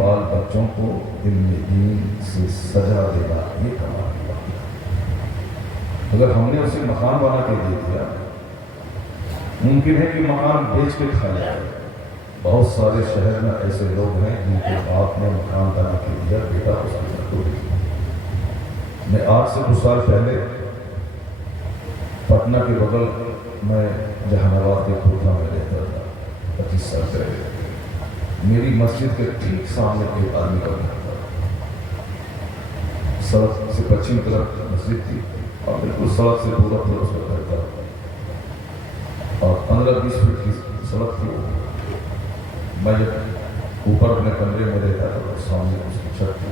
بال بچوں کو علم دین سے سجا دینا یہ کمال کی بات ہے۔ اگر ہم نے اسے مکان بنا کے دے دیا، ممکن ہے کہ مکان بیچ کے کھا جائے۔ بہت سارے شہر میں ایسے لوگ ہیں جن کے باپ نے مکان بنا کے دیا، بیٹا اس کے گھر کو دیا۔ میں آج سے 2 سال پہلے پٹنہ کے بغل میں جہان آباد کے کھوکھا میں رہتا تھا، 25 سال پہلے۔ میری مسجد کے ٹھیک سامنے ایک آدمی کا گھر تھا۔ سڑک سے پچھم طرف مسجد تھی اور بالکل سڑک سے پورا اس کا گھر تھا، اور 15-20 فٹ کی سڑک تھی۔ میں جب اوپر اپنے کمرے میں رہتا تھا تو سامنے اس کی چھت تھی۔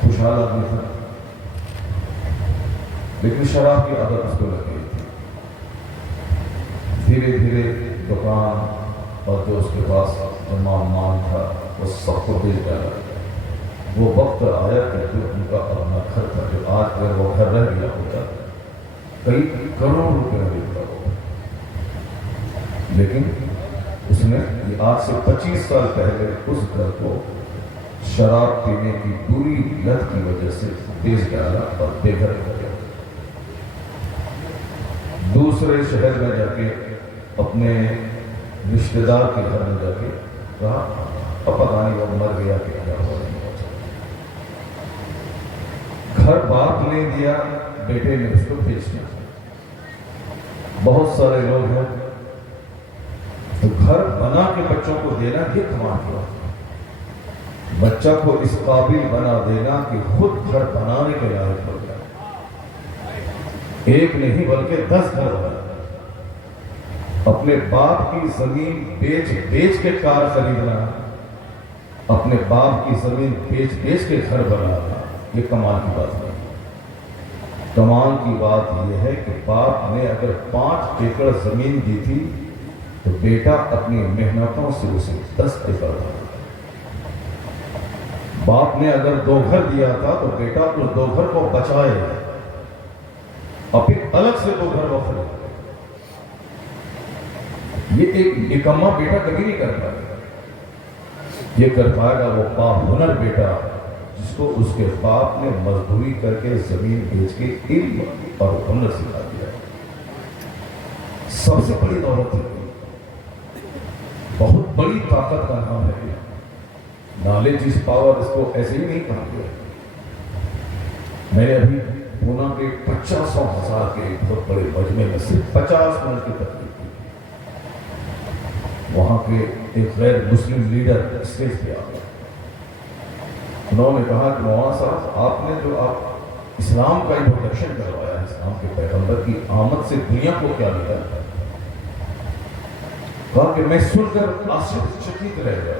خوشحال آدمی تھا، لیکن شراب کی عادت اس کو لگ گئی تھی۔ دھیرے دھیرے دکان اور جو اس کے پاس جمع مال تھا وہ سب کو بیچ ڈالا۔ وہ وقت آیا کہ جو ان کا اپنا گھر تھا، جو آج اگر وہ گھر رہ گیا ہوتا کئی کروڑ روپے میں بکتا ہوگا، لیکن اس نے آج سے 25 سال پہلے اس گھر کو شراب پینے کی بری لت کی وجہ سے بیچ ڈالا اور بے گھر کر دیا۔ دوسرے شہر میں جا کے اپنے رشتہ دار کے گھر میں جا کے کہا اب پتہ نہیں وہ مر گیا کہ کیا ہوا نہیں ہوا۔ گھر باپ نے دیا، بیٹے نے اس کو بیچ دیا۔ بہت سارے لوگ ہیں تو گھر بنا کے بچوں کو دینا یہ کمال کی بات ہے۔ بچہ کو اس قابل بنا دینا کہ خود گھر بنانے کے لائق ہو جائے، ایک نہیں بلکہ 10 گھر بنا۔ اپنے باپ کی زمین بیچ کے کار خریدنا، اپنے باپ کی زمین بیچ کے گھر بنانا، یہ کمال کی بات نہیں۔ کمال کی بات یہ ہے کہ باپ نے اگر 5 ایکڑ زمین دی تھی تو بیٹا اپنی محنتوں سے اسے 10 ایکڑ بنا۔ باپ نے اگر 2 گھر دیا تھا تو بیٹا اس 2 گھر کو بچائے اور پھر الگ سے 2 گھر وہ خریدے۔ یہ ایک نکما بیٹا کبھی نہیں کر پائے گا، یہ کر پائے گا وہ باہنر بیٹا جس کو اس کے باپ نے مزدوری کر کے زمین بیچ کے علم اور ہنر سکھا دیا۔ سب سے بڑی دولت ہے، بہت بڑی طاقت کا نام ہے۔ نالج از پاور، اس کو ایسے ہی نہیں کہا گیا۔ میں نے ابھی پونا کے 50,000 کے ایک بہت بڑے مجمع میں صرف 50 منٹ کی تقریر کی۔ وہاں کے ایک غیر مسلم لیڈر اسٹیج پہ آ گئے۔ انہوں نے کہا کہ مولانا صاحب آپ نے جو آپ اسلام کا انٹروڈکشن کروایا ہے، اسلام کے پیغمبر کی آمد سے دنیا کو کیا ملا؟ کہا کہ میں سن کر آشچرچکت رہ گیا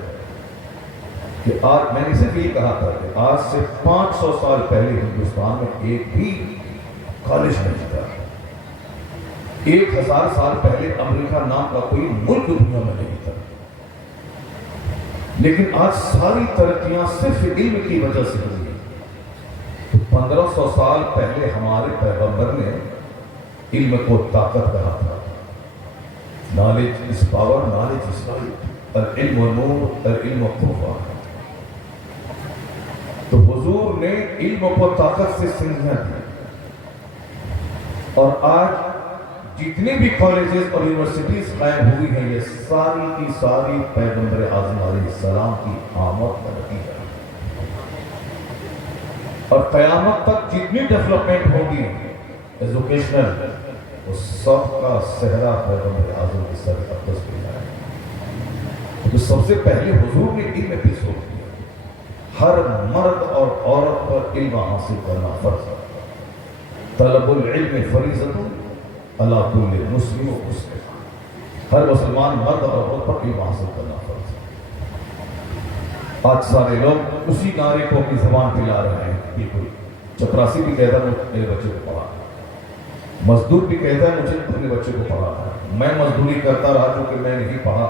کہ آج میں نے صرف یہ کہا تھا کہ آج سے 500 سال پہلے ہندوستان میں ایک بھی کالج نہیں تھا، 1000 سال پہلے امریکہ نام کا کوئی ملک دنیا میں نہیں تھا، لیکن آج ساری ترقیاں صرف علم کی وجہ سے ہوئی ہیں۔ 1500 سال پہلے ہمارے پیغمبر نے علم کو طاقت کہا تھا۔ Knowledge is power, knowledge is light, العلم نور، العلم قوت۔ تو حضور نے علم کو طاقت سے سمجھا دیا، اور آج جتنے بھی کالجز اور یونیورسٹیز قائم ہوئی ہیں یہ ساری کی ساری پیغمبر اعظم علیہ السلام کی آمد کا نتیجہ ہے۔ اور قیامت تک جتنی ڈیولپمنٹ ہوگی ایجوکیشنل، وہ سب کا صحرا پیغمبر اعظم کی سر اقدس پہ جائے گا۔ تو سب سے پہلے حضور نے علم پہ زور دیا، ہر مرد اور عورت پر علم حاصل کرنا فرض ہے۔ طلب العلم فریضۃ علی کل مسلم و مسلمہ، ہر مسلمان مرد اور عورت پر علم حاصل کرنا فرض ہے۔ آج سارے لوگ اسی نعرے کو اپنی زبان پہ لا رہے ہیں۔ بالکل چپراسی بھی کہتا ہے میرے بچے کو پڑھا، مزدور بھی کہتا ہے مجھے اپنے بچے کو پڑھا۔ میں مزدوری کرتا رہا کیونکہ میں نہیں پڑھا،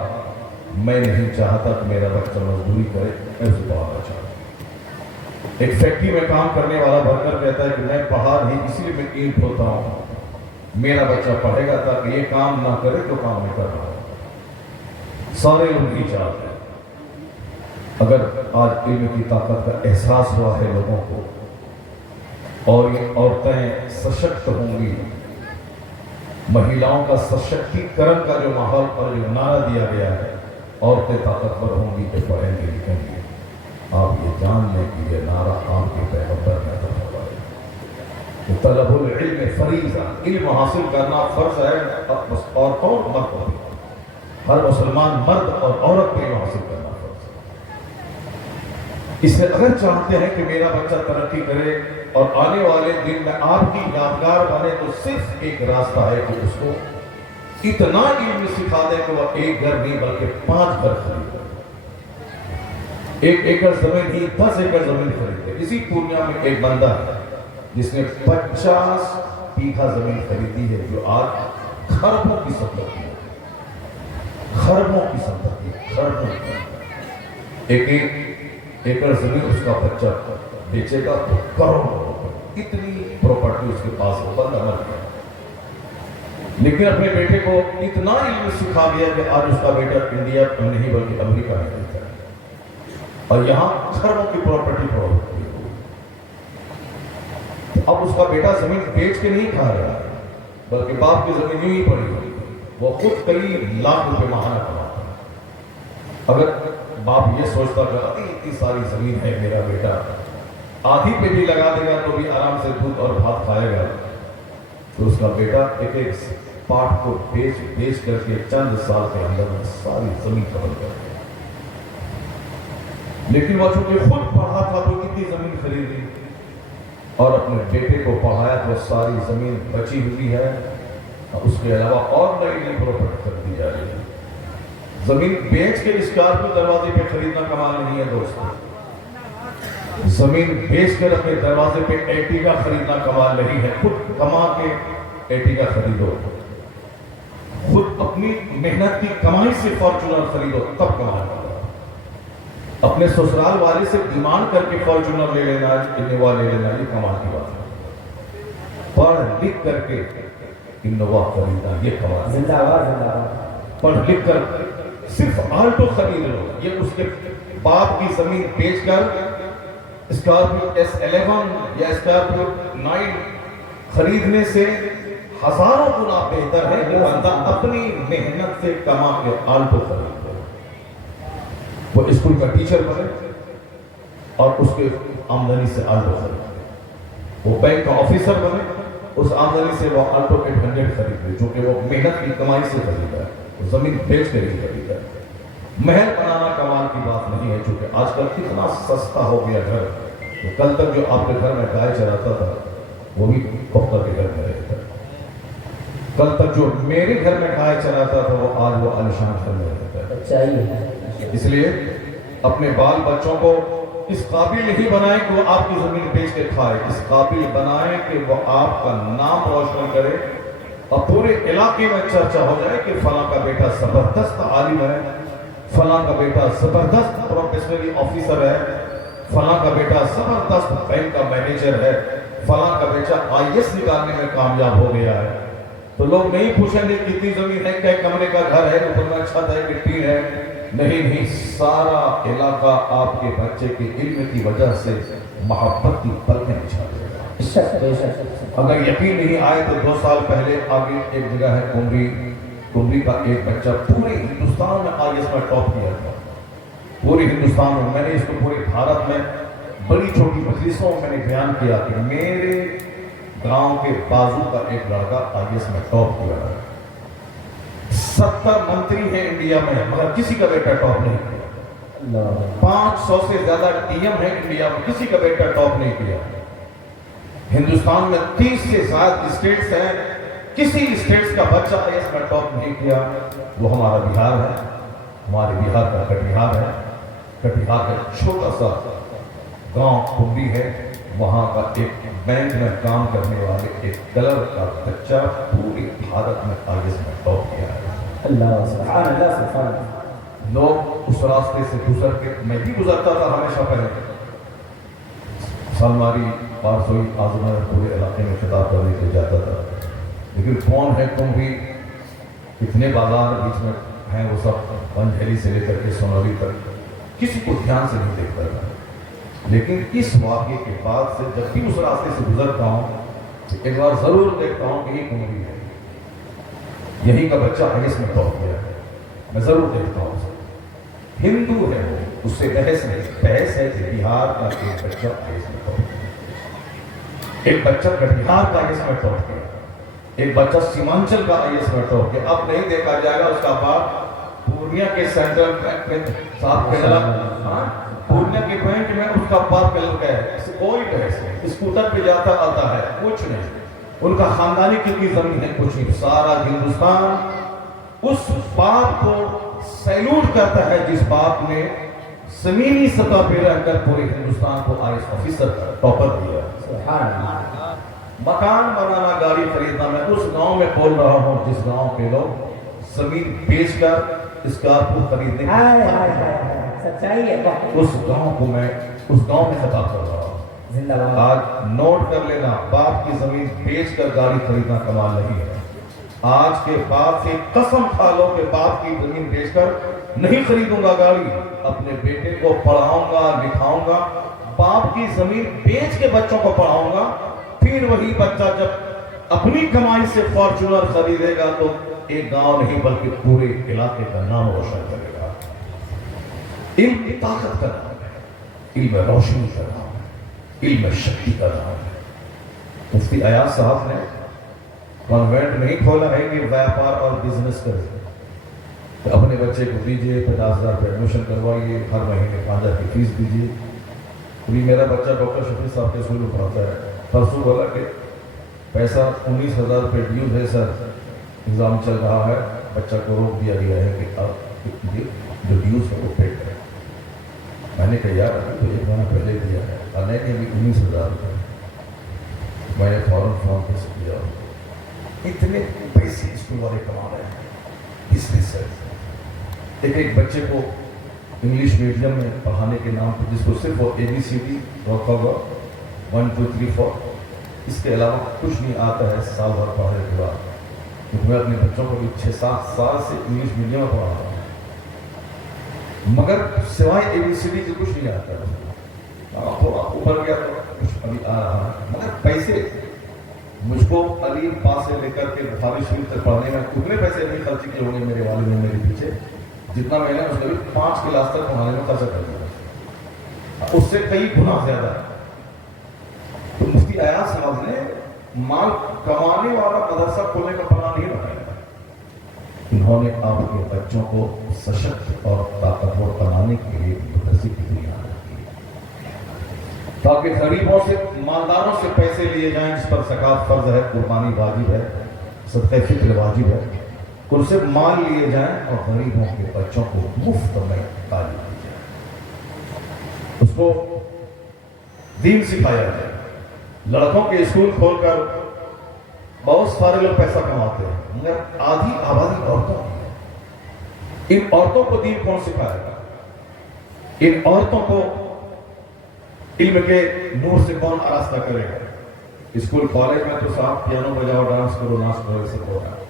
میں نہیں چاہتا کہ میرا بچہ مزدوری کرے، میں اسے پڑھانا چاہتا ہوں۔ ایک فیکٹری میں کام کرنے والا ورکر کہتا ہے کہ میں پڑھا نہیں اس لیے میں اینٹ ہوتا ہوں، میرا بچہ پڑھے گا تاکہ یہ کام نہ کرے جو کام میں کر رہا ہے۔ سارے ان کی چاہت ہے، اگر آج علم کی طاقت کا احساس ہوا ہے لوگوں کو اور یہ عورتیں سشکت ہوں گی، مہیلاؤں کا سشکتی کرن کا جو ماحول پر جو نعرہ دیا گیا ہے، عورتیں طاقتور ہوں گی کہ پڑھیں گی لکھیں گی، آپ یہ جان لیں کہ یہ نعرہ آپ کے پیغمبر نے فرمایا ہے۔ طلب العلم فریضہ، علم حاصل کرنا فرض ہے، عورتوں اور مرد بھی، ہر مسلمان مرد اور عورت کو علم حاصل کرنا فرض ہے۔ اس سے اگر چاہتے ہیں کہ میرا بچہ ترقی کرے اور آنے والے دن میں آپ کی یادگار بنے، تو صرف ایک راستہ ہے کہ اس کو اتنا علم سکھا دیں کہ وہ ایک گھر نہیں بلکہ 5 گھر خریدے، 1 ایکڑ زمین ہی 10 ایکڑ زمین خریدے۔ اسی پورنیہ میں ایک بندہ ہے جس نے 50 بیگھا زمین خریدی ہے، جو آج خربوں کی سمپتی ہے، خربوں کی سمپتی ہے، خربوں کی۔ 1 ایکڑ زمین اس کا بچہ بیچے گا تو کروڑوں روپے، اتنی پراپرٹی اس کے پاس ہے، بندہ مر گیا۔ لیکن اپنے بیٹے کو اتنا علم سکھا دیا کہ آج اس کا بیٹا انڈیا میں نہیں بلکہ امریکہ میں رہتا ہے، اور یہاں خربوں کی پراپرٹی ہوئی۔ اب اس کا بیٹا زمین بیچ کے نہیں کھا رہا ہے، بلکہ باپ کی زمین یوں ہی پڑی ہوئی، وہ خود کئی لاکھ روپے ماہانہ کماتا ہے۔ اگر باپ یہ سوچتا کہ اتنی ساری زمین ہے، میرا بیٹا آدھی پہ بھی لگا دے گا تو بھی آرام سے دودھ اور بھات کھائے گا، تو اس کا بیٹا ایک پاٹ کو بیچ کر کے چند سال کے اندر میں ساری زمین قبل کر گیا۔ لیکن وہ چونکہ خود پڑھا تھا تو کتنی زمین خریدی اور اپنے بیٹے کو پڑھایا، تو ساری زمین بچی ہوئی ہے، اس کے علاوہ اور نئی پراپرٹی خریدی جا رہی ہے۔ زمین بیچ کے اسکارپیو دروازے پہ خریدنا کمال نہیں ہے دوستو، زمین بیچ کر اپنے دروازے پہ ایرٹیگا خریدنا کمال نہیں ہے۔ خود کما کے ایرٹیگا خریدو، خود اپنی محنت کی کمائی سے فارچونر خریدو، تب کمال ہوگا۔ اپنے سسرال والے سے ڈیمانڈ کر کے فارچونر لے لینا، انووا لے لینا، یہ کمال کی بات ہے۔ پڑھ لکھ کر کے انووا خریدنا، یہ کمال ہے۔ زندہ باد، پڑھ لکھ کر صرف آلٹو خرید لو، یہ اس کے باپ کی زمین بیچ کر اسکارپیو S11 یا اسکارپیو 9 خریدنے سے ہزاروں گنا بہتر ہے کہ بندہ اپنی محنت سے کما کے آلٹو خرید لے۔ وہ اسکول کا ٹیچر بنے اور اس کے آمدنی سے آلٹو خرید لے، وہ بینک کا آفیسر بنے، اس آمدنی سے وہ آلٹو 800 خرید لے، جو کہ وہ محنت کی کمائی سے خریدا ہے، وہ زمین بیچ کے نہیں خریدا ہے۔ محل بنانا کمال کی بات نہیں ہے، چونکہ آج کل کتنا سستا ہو گیا گھر، تو کل تک جو آپ کے گھر میں گائے چراتا تھا وہ بھی پختہ کے گھر میں رہتا ہے، کل تک جو میرے گھر میں گائے چراتا تھا وہ آج وہ عالیشان گھر میں رہتا ہے۔ اس لیے اپنے بال بچوں کو اس قابل نہیں بنائیں کہ وہ آپ کی زمین بیچ کے کھائے، اس قابل بنائیں کہ وہ آپ کا نام روشن کرے اور پورے علاقے میں چرچا ہو جائے کہ فلاں کا بیٹا زبردست عالم ہے، فلاں کا بیٹا زبردست پروفیشنل آفیسر ہے، فلاں کا بیٹا زبردست بینک کا مینیجر ہے، فلاں کا بیٹا IAS نکالنے میں کامیاب ہو گیا ہے۔ تو لوگ نہیں پوچھیں گے کتنی زمین ہے، کئی کمرے کا گھر ہے، اوپر میں چھت ہے کہ ٹین ہے، نہیں، سارا علاقہ آپ کے بچے کے علم کی وجہ سے محبت کی پلکیں بچھا دے گا۔ اگر یقین نہیں آئے تو 2 سال پہلے آگے ایک جگہ ہے کمری کا ایک بچہ پورے ہندوستان میں IAS میں ٹاپ کیا تھا، پورے ہندوستان میں۔ میں نے اس کو پورے بھارت میں بڑی چھوٹی مجلسوں میں نے بیان کیا کہ میرے گاؤں کے بازو کا ایک لڑکا IAS میں ٹاپ کیا ہے۔ 70 منتری ہیں انڈیا میں مگر کسی کا بیٹا ٹاپ نہیں کیا۔ 500 سے زیادہ DM ہے انڈیا میں، کسی کا بیٹا ٹاپ نہیں کیا۔ ہندوستان میں 30 سے زیادہ اسٹیٹس ہیں، کسی اسٹیٹس کا بچہ IAS میں ٹاپ نہیں کیا۔ وہ ہمارا بہار ہے، ہمارے بہار کا کٹیہار ہے، کٹیہار کا چھوٹا سا گاؤں کمری ہے، وہاں کا ایک بینک میں کام کرنے والے ایک کلر کا بچہ پورے بھارت میں IAS میں ٹاپ کیا ہے۔ اللہ سبحان اللہ سبحان اللہ۔ لوگ اس راستے سے گزر کے، میں بھی گزرتا تھا ہمیشہ پہلے، سلماری پارسوئی آزمائے پورے علاقے میں خطاب کرنے کے جاتا تھا، لیکن کون ہے تم بھی، کتنے بازار بیچ میں ہیں وہ سب، پنجھیری سے لے کر کے سونوری تک، کسی کو دھیان سے نہیں دیکھتا تھا. لیکن اس واقعے کے بعد سے جب بھی اس راستے سے گزرتا ہوں تو ایک بار ضرور دیکھتا ہوں کہ یہ کمری ہے, یہی کا بچہ آئیس میں پہنچ گیا ہے. میں ضرور دیکھتا ہوں اسے. ہندو ہے وہ, اس سے بحث نہیں. بحث ہے کہ بہار کا ایک بچہ آئیس میں پہنچ گیا, ایک بچہ کٹیہار کا آئیس میں پہنچ گیا, ایک بچہ سیمانچل کا آئیس میں پہنچ گیا. اب نہیں دیکھا جائے گا اس کا باپ پورنیا کے سینٹرل بینک صاحب پورنیا کے بینک میں اس کا باپ کل کا ہے. کوئی بحث نہیں. اسکوٹر پہ جاتا آتا ہے, کچھ نہیں. ان کا خاندانی کتنی زمین ہے, کچھ نہیں. سارا ہندوستان اس باپ کو سیلوٹ کرتا ہے جس باپ نے زمینی سطح پہ رہ کر پورے ہندوستان کو آئیس آفیسر ٹاپر دیا. مکان بنانا, گاڑی خریدنا. میں اس گاؤں میں بول رہا ہوں جس گاؤں کے لوگ زمین بیچ کر اسکارپو خریدنے اس گاؤں کو میں اس گاؤں میں خطاب کر رہا ہوں. آج نوٹ کر لینا, باپ کی زمین بیچ کر گاڑی خریدنا کمال نہیں ہے. آج کے بعد سے قسم کھا لو کہ باپ کی زمین بیچ کر نہیں خریدوں گا گاڑی. اپنے بیٹے کو پڑھاؤں گا, لکھاؤں گا. باپ کی زمین بیچ کے بچوں کو پڑھاؤں گا. پھر وہی بچہ جب اپنی کمائی سے فارچونر خریدے گا تو ایک گاؤں نہیں بلکہ پورے علاقے کا نام روشن کرے گا. علم طاقت کا نام ہے, علم روشنی کا نام ہے, علم شکتی کا نام ہے. مفتی ایاز صاحب نے کانوینٹ نہیں کھولا ہے کہ ویاپار اور بزنس کرے. اپنے بچے کو دیجیے 50,000 پہ ایڈمیشن کروائیے, ہر مہینے 5,000 کی فیس دیجیے. ابھی میرا بچہ ڈاکٹر شفیع صاحب کے اسکول میں پڑھتا ہے. پرسوں بولا کہ پیسہ 19,000 روپے ڈیوز ہے سر, نظام چل رہا ہے, بچہ کو روک دیا گیا ہے کہ آپ جو ڈیوز ہے وہ پے کریں. میں نے کہا یار ابھی تو 1 مہینہ پہلے دیا ہے, نہیں ابھی 19,000 روپے. میں نے فوراً فون کیسے کیا, اتنے پیسے اسکول والے کما رہے ہیں بزنس ہے. ایک بچے کو انگلش میڈیم میں پڑھانے کے نام پہ جس کو صرف وہ ABCD رکھا ہوا 1 2 3 4, اس کے علاوہ کچھ نہیں آتا ہے سال بھر پڑھنے کے بعد. میں اپنے بچوں کو بھی 6-7 سال سے انگلش میڈیم میں پڑھا رہا ہوں, مگر سوائے ABCD سے کچھ نہیں آتا ہے. تھوڑا اوپر گیا تو کچھ ابھی آ رہا ہے, مگر پیسے مجھ کو علی پاس سے لے کر کے بخاری شریف تک پڑھنے میں اتنے پیسے نہیں خرچ کیے ہوں گے میرے والد نے میرے پیچھے, جتنا میں نے اس کو بھی 5 کلاس تک پڑھانے میں خرچ کر دیا, اس سے کئی گنا زیادہ. تو مفتی ایاز صاحب نے مال کمانے والا مدرسہ کھولنے کا پلان نہیں بنایا. انہوں نے آپ کے بچوں کو سشکت اور طاقتور بنانے کے لیے مدرسے کی بنیاد رکھی تاکہ غریبوں سے, مالداروں سے پیسے لیے جائیں جس پر زکوٰۃ فرض ہے, قربانی واجب ہے, صدقہ فطر واجب ہے, ان سے مال لیے جائیں اور غریبوں کے بچوں کو مفت میں تعلیم دی جائے, اس کو دین سکھایا جائے. لڑکوں کے اسکول کھول کر بہت سارے لوگ پیسہ کماتے ہیں, مگر آدھی آبادی عورتوں کی ہے. ان عورتوں کو دین کون سکھائے گا؟ ان عورتوں کو علم کے نور سے کون آراستہ کرے گا؟ اسکول کالج میں تو صاحب پیانو بجاؤ, ڈانس کرو, ناچ کرو, یہ سب ہو رہا ہے,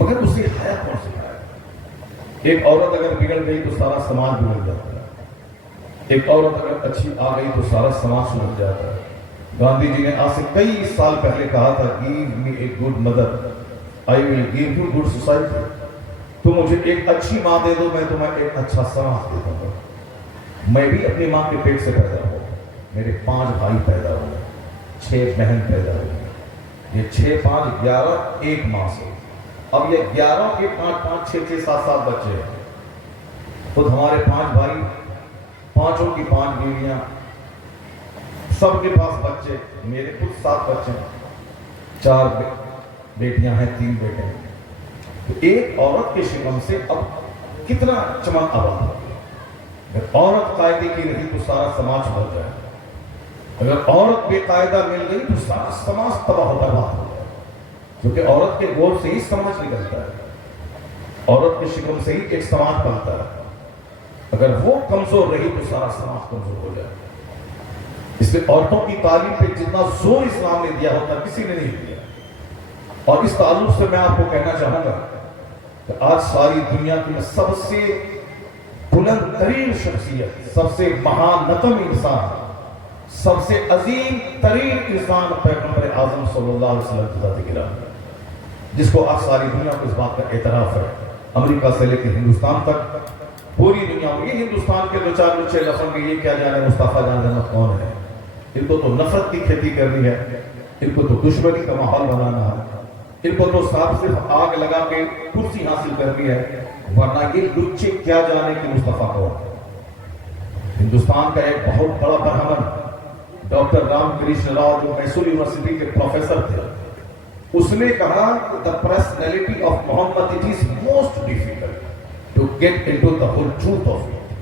مگر اسے حیا کون سکھائے گا؟ ایک عورت اگر بگڑ گئی تو سارا سماج بگڑ جاتا ہے. ایک عورت اگر اچھی آ گئی تو سارا سماج سمجھ جاتا ہے. گاندھی جی نے آج سے کئی سال پہلے کہا تھا, give me a good mother I will give you good society. تم مجھے ایک اچھی ماں دے دو, میں تمہیں ایک اچھا سماج دے دوں گا. میں بھی اپنی ماں کے پیٹ سے پیدا ہوا, میرے 5 بھائی پیدا ہوئے, 6 بہن پیدا ہوئی. یہ 6 5 11 ایک ماں سے. اب یہ 11 کے 5 5 6 6 7 7 بچے ہیں. خود ہمارے 5 بھائی, 5 کی 5 بیویاں, سب کے پاس بچے. میرے خود 7 بچے ہیں, 4 بیٹیاں ہیں, 3 بیٹے ہیں. تو ایک عورت کے شکم سے اب کتنا چمن آباد ہو. اگر عورت قاعدے کی رہی تو سارا سماج بڑھ جائے, اگر عورت بے قاعدہ مل گئی تو سارا سماج تباہ و برباد ہو جائے. کیونکہ عورت کے گول سے ہی سماج نکلتا ہے, عورت کے شکم سے ہی ایک سماج بنتا ہے. اگر وہ کمزور رہی تو سارا سماج کمزور ہو جائے. اس لیے عورتوں کی تعلیم پہ جتنا زور اسلام نے دیا ہوتا کسی نے نہیں دیا. اور اس تعلق سے میں آپ کو کہنا چاہوں گا کہ آج ساری دنیا کی سب سے بلند ترین شخصیت، سب سے مہانتم انسان، سب سے عظیم ترین انسان پیغمبر اعظم صلی اللہ علیہ وسلم کی ذات گرامی، جس کو آج ساری دنیا کو اس بات کا اعتراف ہے، امریکہ سے لے کے ہندوستان تک، پوری دنیا میں۔ یہ ہندوستان کے دو چار لچے لفظ میں یہ کیا جانے مصطفیٰ جان احمد کون ہے، ان کو تو نفرت کی کھیتی کرنی ہے، ان کو تو دشمنی کا ماحول بنانا ہے، ان کو تو صرف آگ لگا کے کرسی حاصل کرنی ہے، ورنہ یہ لچے کیا جانے کہ مصطفیٰ کون ہے۔ ہندوستان کا ایک بہت بڑا برہمن ڈاکٹر رام کرشن راؤ، جو میسور یونیورسٹی کے پروفیسر تھے، اس نے کہا کہ the personality of Muhammad, it is most difficult to get into the whole truth of it۔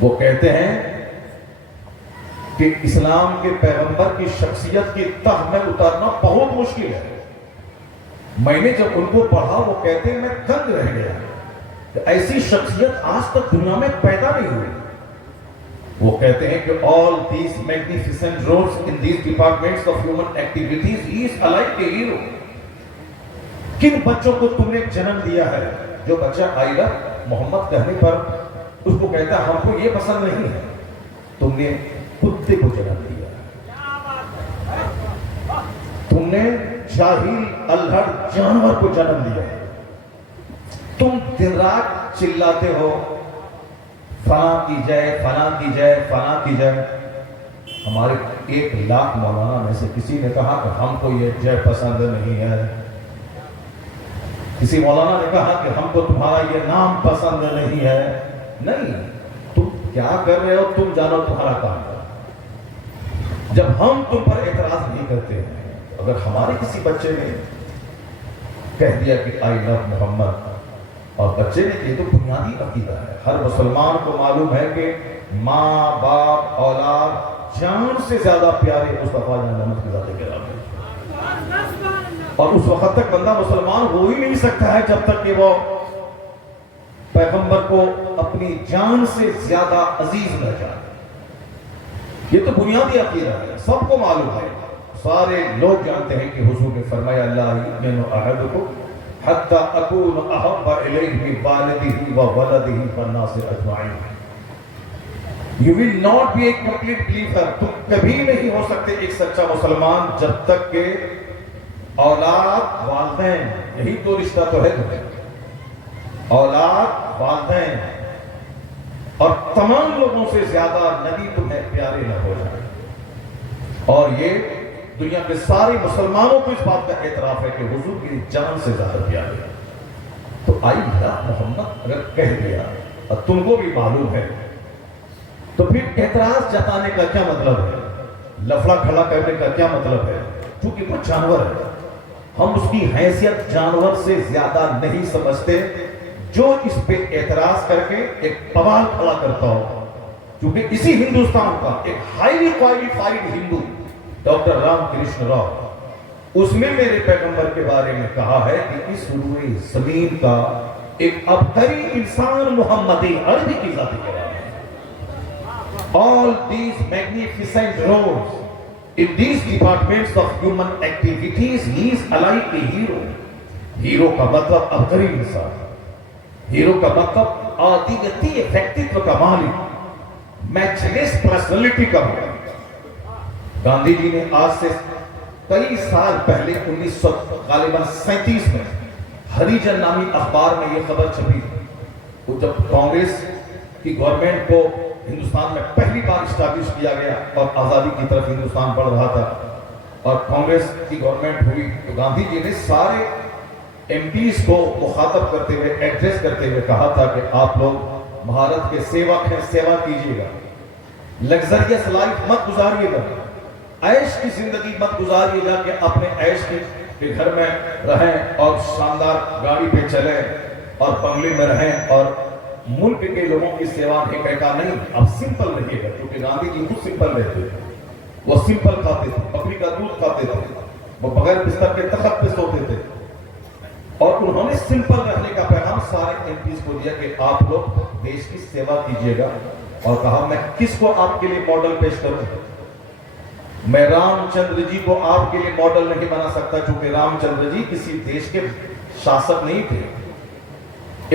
وہ کہتے ہیں کہ اسلام کے پیغمبر کی شخصیت کی تہ میں اترنا بہت مشکل ہے۔ میں نے جب ان کو پڑھا، وہ کہتے ہیں میں دنگ رہ گیا کہ ایسی شخصیت آج تک دنیا میں پیدا نہیں ہوئی۔ وہ کہتے ہیں کہ all these magnificent roles in these departments of human activities, he is like a hero۔ کن بچوں کو تم نے جنم دیا ہے؟ جو بچہ آئی لو محمد کہنے پر اس کو کہتا ہے ہم کو یہ پسند نہیں ہے، تم نے کتے کو جنم دیا، تم نے جاہل الہڑ جانور کو جنم دیا، تم دن رات چلاتے ہو فلاں کی جائے فلاں کی جائے فلاں کی جائے۔ ہمارے 1,00,000 مولانا میں سے کسی نے کہا کہ ہم کو یہ جے پسند نہیں ہے، کسی مولانا نے کہا کہ ہم کو تمہارا یہ نام پسند نہیں ہے۔ نہیں، تم کیا کر رہے ہو تم جانو، تمہارا کام ہے۔ جب ہم تم پر اعتراض نہیں کرتے ہیں، اگر ہمارے کسی بچے نے کہہ دیا کہ آئی لو محمد، اور بچے نے یہ تو بنیادی عقیدہ ہے، ہر مسلمان کو معلوم ہے کہ ماں باپ اولاد جان سے زیادہ پیارے مصطفیٰ جان احمد کی ذات گرامی، اور اس وقت تک بندہ مسلمان ہو ہی نہیں سکتا ہے جب تک کہ وہ پیغمبر کو اپنی جان سے زیادہ عزیز نہ جانے۔ یہ تو بنیادی عقیدہ ہے، سب کو معلوم ہے، سارے لوگ جانتے ہیں کہ حضور نے فرمایا لا یؤمن احدکم حتی اکون احب الیہ من والدہ وولدہ والناس اجمعین۔ You will not be a complete believer، تم کبھی نہیں ہو سکتے ایک سچا مسلمان جب تک کہ اولاد والدین، یہی تو رشتہ تو ہے تمہیں، اولاد والدین اور تمام لوگوں سے زیادہ نبی تمہیں پیارے نہ ہو جائے۔ اور یہ دنیا کے سارے مسلمانوں کو اس بات کا اعتراف ہے کہ حضور کی جان سے زیادہ پیارے ہیں۔ تو آئی بھلا محمد اگر کہہ دیا اور تم کو بھی معلوم ہے، تو پھر اعتراض جتانے کا کیا مطلب ہے، لفڑا کھڑا کرنے کا کیا مطلب ہے؟ چونکہ وہ جانور ہے، ہم اس کی حیثیت جانور سے زیادہ نہیں سمجھتے۔ جو اس پہ اعتراض کر کے ایک سوال کھڑا کرتا ہو، کیونکہ اسی ہندوستان کا ایک ہائیلی کوالیفائڈ ہندو ڈاکٹر رام کرشن راؤ، اس نے میرے پیغمبر کے بارے میں کہا ہے کہ اس روئے زمین کا ایک ابتری انسان محمد عربی کی ذات گرامی ہے۔ All these magnificent roles in these departments of human activities, he is like a hero۔ Hero کا مطلب ابتری انسان، ہیرو کا مطلب عادیتی ویکتتو کا مالک، میچلیس پرسنالٹی کا مالک۔ گاندھی جی نے آج سے کئی سال پہلے 1937 میں ہریجن نامی اخبار میں یہ خبر چھپی تھی، جب کانگریس کی گورنمنٹ کو ہندوستان میں پہلی بار اسٹیبلش کیا گیا اور آزادی کی طرف ہندوستان بڑھ رہا تھا اور کانگریس کی گورنمنٹ ہوئی، تو گاندھی جی نے سارے ایم پیز کو مخاطب کرتے ہوئے ایڈریس کرتے ہوئے کہا تھا کہ آپ لوگ بھارت کے سیوک ہیں، سیوا کیجیے گا، لگزریس لائف مت گزاریے گا، عیش کی زندگی مت گزاریے گا کہ اپنے عیش کے گھر میں رہیں اور شاندار گاڑی پہ چلیں اور بنگلے میں رہیں اور ملک کے لوگوں کی سیوا کہا نہیں، اب سمپل رہیے گا، کیونکہ گاندھی جی خود سمپل رہتے تھے، وہ سمپل کھاتے تھے، بکری کا دودھ کھاتے تھے، وہ بغیر بستر کے تخت پہ سوتے تھے، اور انہوں نے سمپل رہنے کا پیغام سارے ایم پیز کو دیا کہ آپ لوگ دیش کی سیوا کیجیے گا، اور کہا میں کس کو آپ کے لیے ماڈل پیش کروں؟ میں رام چندر جی کو آپ کے لیے ماڈل نہیں بنا سکتا، چونکہ رام چندر جی کسی دیش کے شاسک نہیں تھے،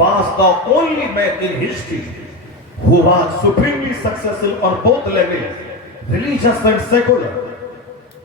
was the only man in history who was supremely successful on both levels, religious and secular।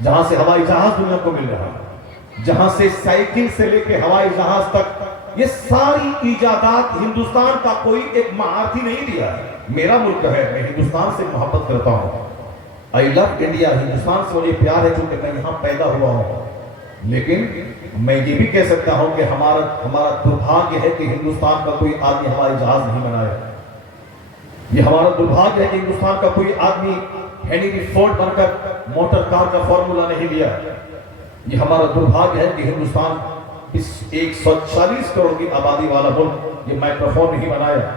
جہاں سے ہوائی جہاز دنیا کو مل رہا ہے، جہاں سے سائیکل سے لے کے ہوائی جہاز تک، یہ ساری ایجادات ہندوستان کا کوئی ایک مہارتی نہیں دیا ہے۔ میرا ملک ہے، میں ہندوستان سے محبت کرتا ہوں، آئی لو انڈیا، ہندوستان سے مجھے پیار ہے چونکہ میں یہاں پیدا ہوا ہوں۔ لیکن میں یہ بھی کہہ سکتا ہوں کہ ہمارا دربھاگیہ ہے کہ ہندوستان کا کوئی آدمی ہوائی جہاز نہیں بنایا۔ یہ ہمارا دربھاگیہ ہے کہ ہندوستان کا کوئی آدمی ہینری فورڈ بن کر موٹر کار کا فارمولا نہیں لیا۔ یہ ہمارا دربھاگیہ ہے کہ ہندوستان اس 140 کروڑ کی آبادی والا ملک یہ مائکروفون نہیں بنایا۔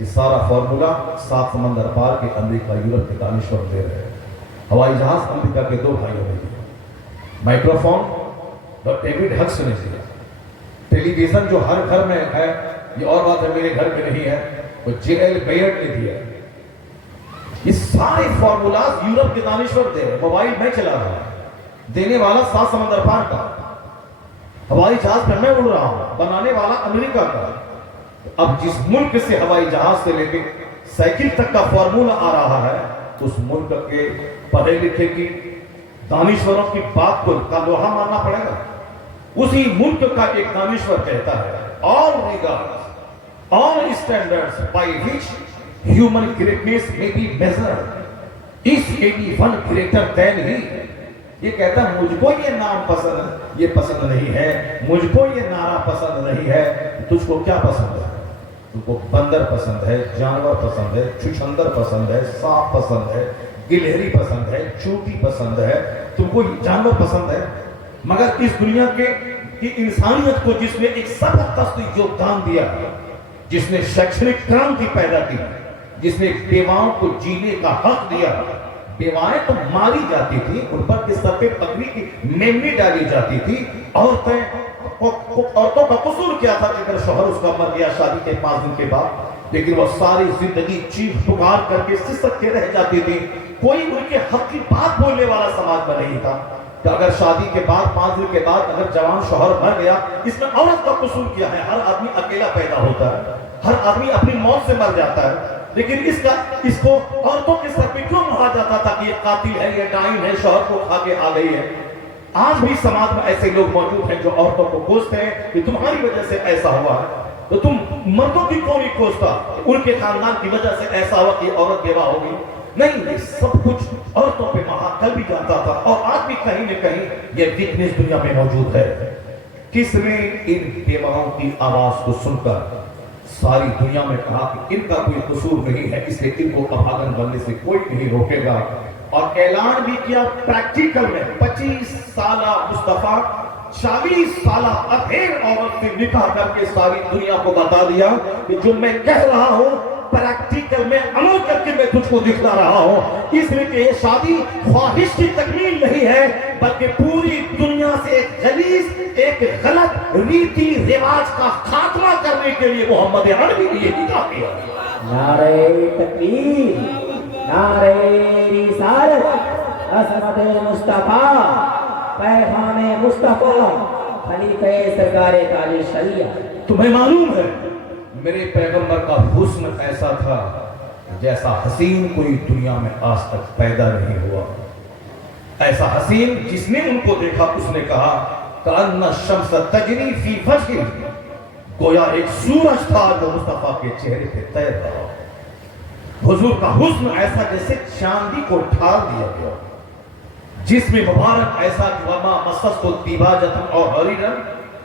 یہ سارا فارمولا 7 سمندر پار کے امریکہ یورپ کے دانشور دے رہے ہیں۔ ہوائی جہاز امریکہ کے 2 بھائیوں نے دیا، مائکروفون ڈاکٹر ڈیوڈ ہکس نے دیا، ٹیلی ویژن جو ہر گھر میں ہے، یہ اور بات ہے میرے گھر میں نہیں ہے، وہ جے ایل بیئرڈ نے دیا۔ یہ سارے فارمولاز یورپ کے دانشور دے رہے ہیں۔ موبائل میں چلا رہا ہوں، دینے والا 7 سمندر پار کا، ہوائی جہاز پر میں اڑ رہا ہوں، بنانے والا امریکہ کا۔ اب جس ملک سے ہوائی جہاز سے لے کے سائیکل تک کا فارمولا آ رہا ہے، اس ملک کے پڑھے لکھے کی دانشوروں کی بات کو کا لوہا ماننا پڑے گا۔ اسی ملک کا ایک دانشور کہتا ہے all regards, all standards by which human greatness may be measured is anyone greater than he۔ یہ کہتا ہے مجھ کو یہ نام پسند، یہ پسند نہیں ہے، مجھ کو یہ نعرہ پسند نہیں ہے، تجھ کو کیا پسند ہے؟ تم کو بندر پسند ہے، جانور پسند ہے، چھچھندر پسند ہے، سانپ پسند ہے، گلہری پسند ہے، چوٹی پسند ہے، تم کو جانور پسند ہے۔ مگر اس دنیا کی انسانیت کو جس نے ایک زبردست یوگدان دیا، جس نے شیکشنک کرانتی پیدا کی، جس نے بیواؤں کو جینے کا حق دیا، بیوائیں تو ماری جاتی تھی، ان پر کس طرح پہ پگڑی کی میمنی ڈالی جاتی تھی، عورتوں کا قصور کیا تھا کہ اگر شوہر اس کا مر گیا شادی کے 5 دن کے بعد، لیکن وہ ساری زندگی چیخ پکار کر کے سسک کے رہ جاتی تھی۔ کوئی ان کے حق کی بات بولنے والا سماج میں نہیں تھا کہ اگر شادی کے بعد 5 دن کے بعد اگر جوان شوہر مر گیا، اس میں عورت کا قصور کیا ہے؟ ہر آدمی اکیلا پیدا ہوتا ہے، ہر آدمی اپنی موت سے مر جاتا ہے، لیکن اس کو عورتوں کے سر پہ کیوں کہا جاتا تھا کہ یہ قاتل ہے، یہ ڈائن ہے، شوہر کو کھا کے آ گئی ہے؟ آج بھی سماج میں ایسے لوگ موجود ہیں جو عورتوں کو کوستے ہیں کہ تمہاری وجہ سے ایسا ہوا ہے، تو تم مردوں کی کیوں نہیں کوستا؟ ان کے خاندان کی وجہ سے ایسا ہوا کہ عورت بیوہ ہوگی۔ نہیں، یہ سب کچھ عورتوں پہ کل بھی جاتا تھا، اور آج بھی کہیں نہ کہیں یہ ویکنس دنیا میں موجود ہے۔ کس نے ان بیواؤں کی آواز کو سن کر ساری دنیا میں کہا کہ ان کا کوئی قصور نہیں ہے، اس لیے ان کو ابھاگن بننے سے کوئی نہیں روکے گا، اور اعلان بھی کیا پریکٹیکل میں 25 سالہ مصطفیٰ 40 سالہ ادھیڑ عورت سے نکاح کر کے ساری دنیا کو بتا دیا کہ جو میں کہہ رہا ہوں پریکٹیکل میں عمل کر کے میں تجھ کو دکھا رہا ہوں۔ اس لیے کہ یہ شادی خواہش کی تکمیل نہیں ہے، بلکہ پوری دنیا سے ایک غلیظ، ایک غلط ریتی رواج کا خاتمہ کرنے کے لیے محمد عربی نے یہ نکاح کیا۔ نعرہ تکبیر، نعرہ رسالت، عظمت مصطفیٰ، پیغام مصطفیٰ، خلیفہ سرکار تاج شریعت۔ تمہیں معلوم ہے میرے پیغمبر کا حسن ایسا تھا جیسا حسین کوئی دنیا میں آج تک پیدا نہیں ہوا۔ ایسا حسین جس نے ان کو دیکھا اس نے کہا کأن الشمس تجری فی فجر، گویا ایک سورج تھا جو مصطفیٰ کے چہرے پہ تیر رہا۔ حضور کا حسن ایسا جیسے چاندی کو ڈھال دیا گیا، جسم مبارک ایسا کہ وما مسست دیباجۃ اور حریرا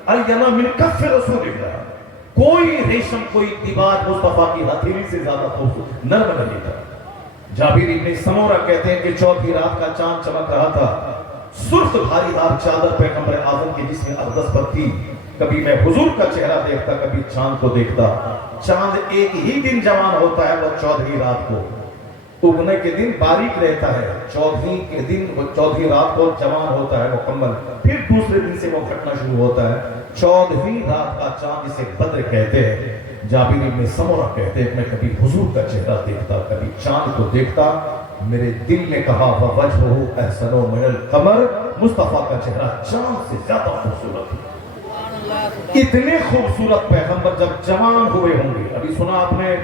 الیما من کف رسول اللہ، کوئی ریشم کوئی دیباج مصطفیٰ کی ہتھیلی سے زیادہ خوبصورت نرم نہیں تھا۔ جابر ابن سمورہ کہتے ہیں کہ چوتھی رات کا چاند چمک رہا تھا، سرخ بھاری دار چادر پیغمبر اعظم کے جسم اقدس پر تھی، کبھی میں حضور کا چہرہ دیکھتا کبھی چاند کو دیکھتا۔ چاند ایک ہی دن جوان ہوتا ہے، وہ 14ویں رات کو، اگنے کے دن باریک رہتا ہے، 14ویں کے دن وہ 14ویں رات کو جوان ہوتا ہے مکمل، پھر دوسرے دن سے وہ گھٹنا شروع ہوتا ہے۔ 14ویں رات کا چاند جسے بدر کہتے ہیں۔ جابر ابن سمورہ کہتے ہیں میں کبھی حضور کا چہرہ دیکھتا کبھی چاند کو دیکھتا، میرے دل نے کہا وَوَجْهُ أَحْسَنُ مِنَ الْقَمَرِ، مصطفیٰ کا چہرہ چاند سے زیادہ خوبصورت ہے۔ اتنے خوبصورت پیغمبر جب جوان ہوئے ہوں گے، ابھی سنا آپ نے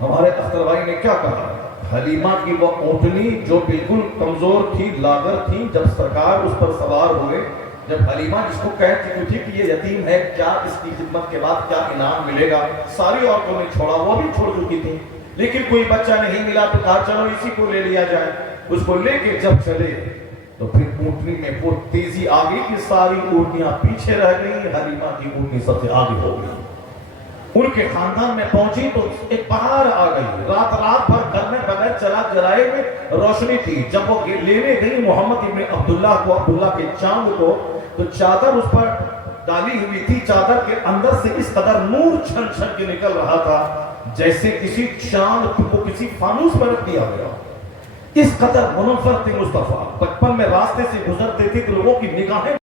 ہمارے اختر بھائی نے کیا کہا، حلیمہ کی وہ اونٹنی جو بالکل کمزور تھی، لاغر تھی، جب سرکار اس پر سوار ہوئے، جب حلیمہ جس کو کہہ چکی تھی کہ یہ یتیم ہے، کیا اس کی خدمت کے بعد کیا انعام ملے گا، ساری عورتوں نے چھوڑا، وہ بھی چھوڑ چکی تھی، لیکن کوئی بچہ نہیں ملا تو کہا چلو اسی کو لے لیا جائے۔ اس کو لے کے جب چلے تو پھر اونٹنی میں وہ تیزی آ گئی کہ ساری اونٹنیاں پیچھے رہ گئی، حلیمہ کی اونٹنی سب سے آگے ہو گئی۔ ان کے خاندان میں پہنچی تو ایک بہار آ گئی، رات بھر گھر میں بغیر چراغ جلائے میں روشنی تھی۔ جب وہ لینے گئی محمد ابن عبداللہ کو، عبداللہ کے چاند کو، تو چادر اس پر ڈالی ہوئی تھی، چادر کے اندر سے اس قدر نور چھن چھن کے نکل رہا تھا جیسے کسی چاند کو کسی فانوس پر رکھ دیا گیا۔ اس قدر منفر تھے مصطفیٰ، بچپن میں راستے سے گزرتے تھے تو لوگوں کی نگاہیں